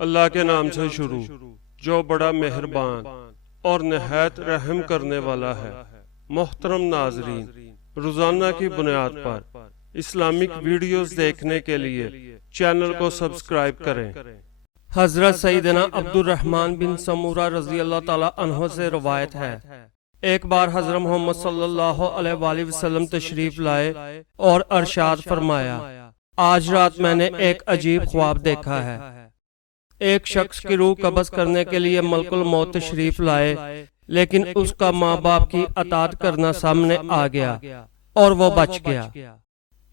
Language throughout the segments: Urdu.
اللہ کے نام سے شروع جو بڑا مہربان اور نہایت رحم کرنے والا ہے۔ محترم ناظرین، روزانہ کی بنیاد پر اسلامک ویڈیوز دیکھنے کے لیے چینل کو سبسکرائب کریں۔ حضرت سیدنا عبد الرحمن بن سمورہ رضی اللہ تعالیٰ عنہ سے روایت ہے، ایک بار حضرت محمد صلی اللہ علیہ وآلہ وسلم تشریف لائے اور ارشاد فرمایا، آج رات میں نے ایک عجیب خواب دیکھا ہے۔ ایک شخص کی روح قبض کرنے کے لیے ملک الموت تشریف لائے، لیکن اس کا ماں باپ کی اطاعت کرنا سامنے آ گیا اور وہ بچ گیا۔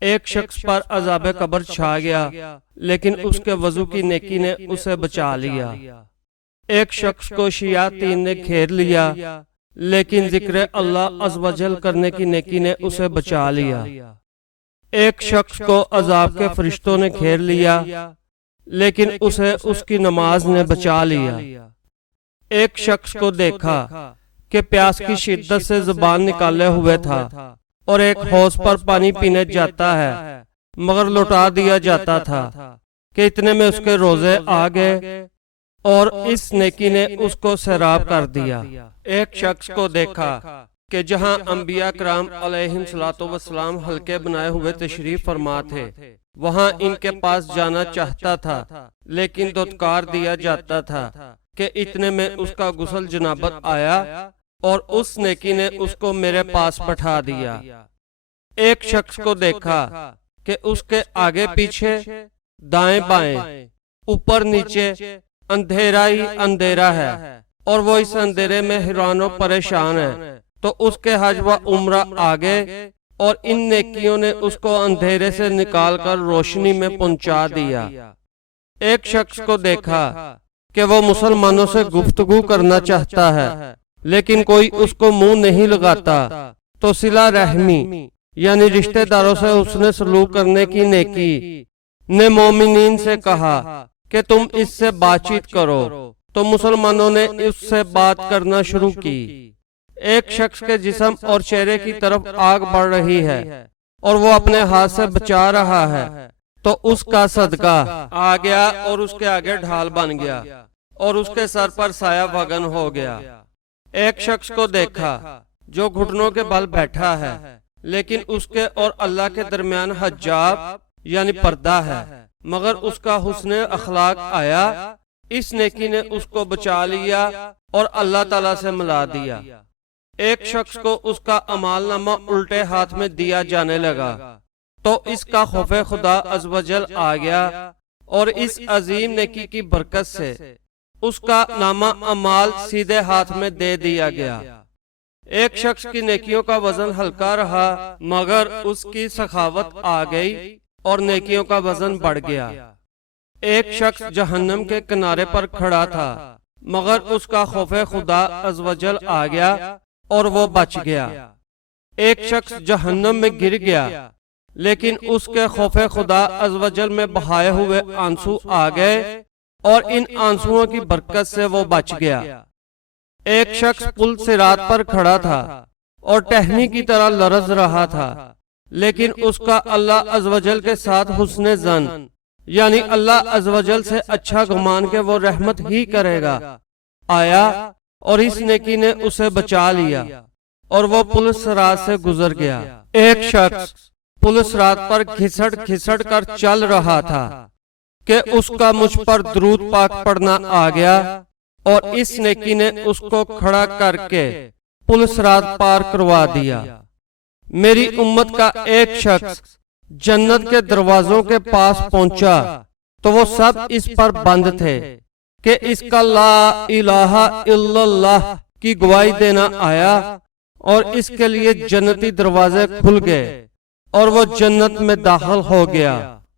ایک شخص پر عذاب قبر چھا گیا، لیکن اس کے وضو کی نیکی نے اسے بچا لیا۔ ایک شخص کو شیاطین نے گھیر لیا، لیکن ذکر اللہ عز و جل کرنے کی نیکی نے اسے بچا لیا۔ ایک شخص کو عذاب کے فرشتوں نے گھیر لیا، لیکن اسے اس کی نماز نے بچا لیا۔ ایک شخص کو دیکھا کہ پیاس کی شدت سے زبان نکالے ہوئے تھا اور ایک حوض پر پانی پینے جاتا ہے، مگر لوٹا دیا جاتا تھا کہ اتنے میں اس کے روزے آ گئے اور اس نیکی نے اس کو سیراب کر دیا۔ ایک شخص کو دیکھا کہ جہاں انبیاء کرام علیہم السلام حلقے بنائے ہوئے تشریف فرما تھے، وہاں ان کے پاس جانا چاہتا تھا، لیکن دھتکار دیا جاتا تھا کہ اتنے میں اس کا غسل جنابت آیا اور اس نیکی نے اس کو میرے پاس بٹھا دیا۔ ایک شخص کو دیکھا کہ اس کے آگے پیچھے، دائیں بائیں، اوپر نیچے اندھیرا ہی اندھیرا ہے اور وہ اس اندھیرے میں حیران و پریشان ہے، تو اس کے حج و عمرہ آگے اور ان نیکیوں نے اس کو اندھیرے سے نکال کر روشنی میں پہنچا دیا۔ ایک شخص کو دیکھا کہ وہ مسلمانوں سے گفتگو کرنا چاہتا ہے، لیکن کوئی اس کو منہ نہیں لگاتا، تو صلہ رحمی یعنی رشتہ داروں سے حسن سلوک کرنے کی نیکی نے مومنین سے کہا کہ تم اس سے بات چیت کرو، تو مسلمانوں نے اس سے بات کرنا شروع کی۔ ایک شخص کے جسم اور چہرے کی طرف آگ بڑھ رہی ہے اور وہ اپنے ہاتھ سے بچا رہا ہے، تو اس کا صدقہ آ گیا اور اس کے آگے ڈھال بن گیا اور اس کے سر پر سایہ وگن ہو گیا۔ ایک شخص کو دیکھا جو گھٹنوں کے بل بیٹھا ہے، لیکن اس کے اور اللہ کے درمیان حجاب یعنی پردہ ہے، مگر اس کا حسن اخلاق آیا، اس نیکی نے اس کو بچا لیا اور اللہ تعالیٰ سے ملا دیا۔ ایک شخص کو اس کا اعمال نامہ الٹے ہاتھ میں دیا جانے لگا، تو اس کا خوف خدا عز و جل آ گیا اور اس عظیم نیکی کی برکت سے اس کا نامہ اعمال سیدھے ہاتھ میں دے دیا گیا۔ ایک شخص کی نیکیوں کا وزن ہلکا رہا، مگر اس کی سخاوت آ گئی اور نیکیوں کا وزن بڑھ گیا۔ ایک شخص جہنم کے کنارے پر کھڑا تھا، مگر اس کا خوف خدا عز و جل آ گیا اور وہ بچ گیا۔ ایک شخص جہنم میں گر گیا، لیکن اس کے خوف خدا عز و جل میں بہائے ہوئے آنسو آ گئے اور ان آنسوؤں کی برکت سے وہ بچ گیا۔ ایک شخص پل صراط پر کھڑا تھا اور ٹہنی کی طرح لرز رہا تھا، لیکن اس کا اللہ عز و جل کے ساتھ حسن ظن یعنی اللہ عز و جل سے اچھا گمان کہ وہ رحمت ہی کرے گا آیا اور اس نیکی نے اسے بچا لیا اور وہ پل صراط سے گزر گیا۔ ایک شخص پل صراط پر گھسٹ گھسٹ کر چل رہا تھا کہ اس کا مجھ پر درود پاک پڑھنا آ گیا اور اس نیکی نے اس کو کھڑا کر کے پل صراط پار کروا دیا۔ میری امت کا ایک شخص جنت کے دروازوں کے پاس پہنچا تو وہ سب اس پر بند تھے کہ اس کا لا الہ الا اللہ کی گواہی دینا آیا اور اس کے لیے جنتی دروازے کھل گئے اور وہ جنت میں داخل ہو گیا۔